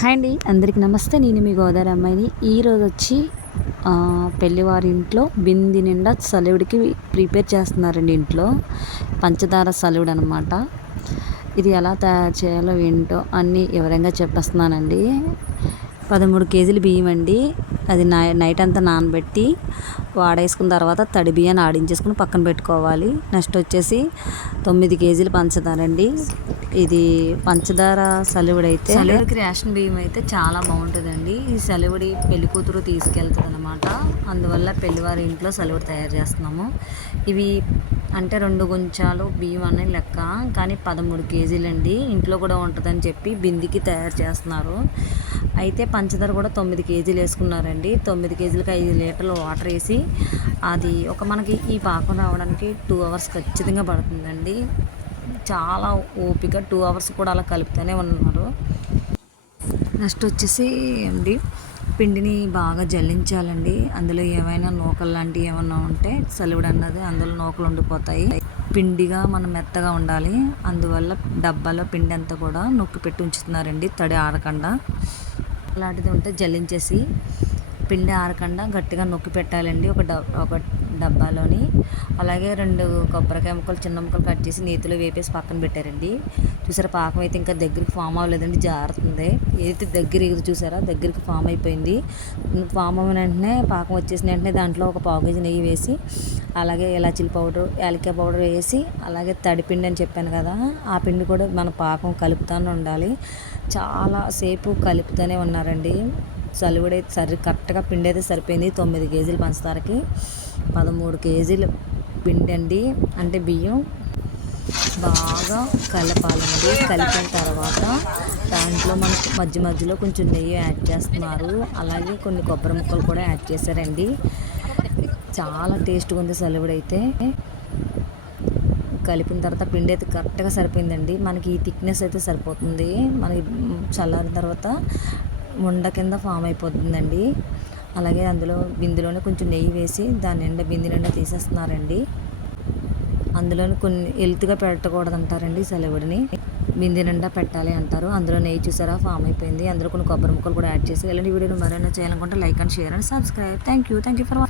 Hi అండి, అందరికీ నమస్తే. నేను మీ గోదావరి అమ్మాయిని. ఈరోజు వచ్చి పెళ్ళివారి ఇంట్లో బింది నిండా సలివిడికి ప్రిపేర్ చేస్తున్నారండి. ఇంట్లో పంచదార సలివిడి అనమాట. ఇది ఎలా తయారు చేయాలో ఏంటో అన్నీ వివరంగా చెప్పేస్తున్నానండి. 13 కేజీలు బియ్యం అండి. అది నైట్ అంతా నానబెట్టి వాడేసుకున్న తర్వాత తడి బియ్యాన్ని ఆడించేసుకుని పక్కన పెట్టుకోవాలి. నెక్స్ట్ వచ్చేసి 9 కేజీలు పంచదార అండి. ఇది పంచదార సలివిడికి రేషన్ బియ్యం అయితే చాలా బాగుంటుందండి. ఈ సలివిడి పెళ్లి కూతురు తీసుకెళ్తుంది అనమాట. అందువల్ల పెళ్లివారి ఇంట్లో సలివిడి తయారు చేస్తున్నాము. ఇవి అంటే 2 గుంచాలు బియ్యం అనే లెక్క, కానీ 13 కేజీలు అండి. ఇంట్లో కూడా ఉంటుందని చెప్పి బిందికి తయారు చేస్తున్నారు. అయితే పంచదార కూడా 9 కేజీలు వేసుకున్నారండి. 9 కేజీలకి 5 లీటర్లు వాటర్ వేసి అది మనకి ఈ పాకం రావడానికి 2 అవర్స్ ఖచ్చితంగా పడుతుందండి. చాలా ఓపిక, 2 అవర్స్ కూడా అలా కలుపుతూనే ఉన్నారు. నెక్స్ట్ వచ్చేసి అండి, పిండిని బాగా జల్లించాలండి. అందులో ఏమైనా నూకలు లాంటివి ఏమన్నా ఉంటే సలివిడి అన్నది అందులో నూకలు ఉండిపోతాయి. పిండిగా మనం మెత్తగా ఉండాలి. అందువల్ల డబ్బాలో పిండి అంతా కూడా నొక్కి పెట్టి ఉంచుతున్నారండి, తడి ఆరకుండా. అలాంటిది ఉంటే జల్లించేసి పిండి ఆరకుండా గట్టిగా నొక్కి పెట్టాలండి ఒక డబ్బాలోని. అలాగే 2 కొబ్బరికాయ ముక్కలు చిన్న ముక్కలు కట్ చేసి నేతిలో వేపేసి పక్కన పెట్టారండి. చూసారా, పాకం అయితే ఇంకా దగ్గరికి ఫామ్ అవ్వలేదండి, జారుతుంది. ఏదైతే దగ్గర చూసారా, దగ్గరికి ఫామ్ అయిపోయింది. ఫామ్ అయిన వెంటనే, పాకం వచ్చేసిన వెంటనే దాంట్లో ఒక పావు కేజీ నెయ్యి వేసి, అలాగే ఇలాచీల పౌడర్, యాలక్కాయ పౌడర్ వేసి, అలాగే తడిపిండి అని చెప్పాను కదా, ఆ పిండి కూడా మన పాకం కలుపుతూనే ఉండాలి. చాలా సేపు కలుపుతూనే ఉన్నారండి. సలివిడి అయితే కరెక్ట్గా పిండి అయితే సరిపోయింది. 9 కేజీలు పంచదారకి 13 కేజీలు పిండి అండి. అంటే బియ్యం బాగా కలపాలండి. కలిపిన తర్వాత దాంట్లో మనకు మధ్యలో కొంచెం నెయ్యి యాడ్ చేస్తున్నారు. అలాగే కొన్ని కొబ్బరి ముక్కలు కూడా యాడ్ చేశారండి. చాలా టేస్ట్గా ఉంది సలివిడి అయితే. కలిపిన తర్వాత పిండి అయితే కరెక్ట్గా సరిపోయిందండి. మనకి ఈ థిక్నెస్ అయితే సరిపోతుంది. మనకి చల్లారిన తర్వాత ఉండ కింద ఫామ్ అయిపోతుందండి. అలాగే అందులో బిందులోనే కొంచెం నెయ్యి వేసి దాని నిండా బింది నిండా తీసేస్తున్నారండి. అందులోని కొన్ని ఎలుతుగా పెట్టకూడదు అంటారండి సలివిడిని, బింది నిండా పెట్టాలి అంటారు. అందులో నెయ్యి చూసారా ఫామ్ అయిపోయింది. అందులో కొన్ని కొబ్బరి ముక్కలు కూడా యాడ్ చేసి. ఇలాంటి వీడియోని మరైనా చేయాలనుకుంటే like and share and subscribe. Thank you for watching.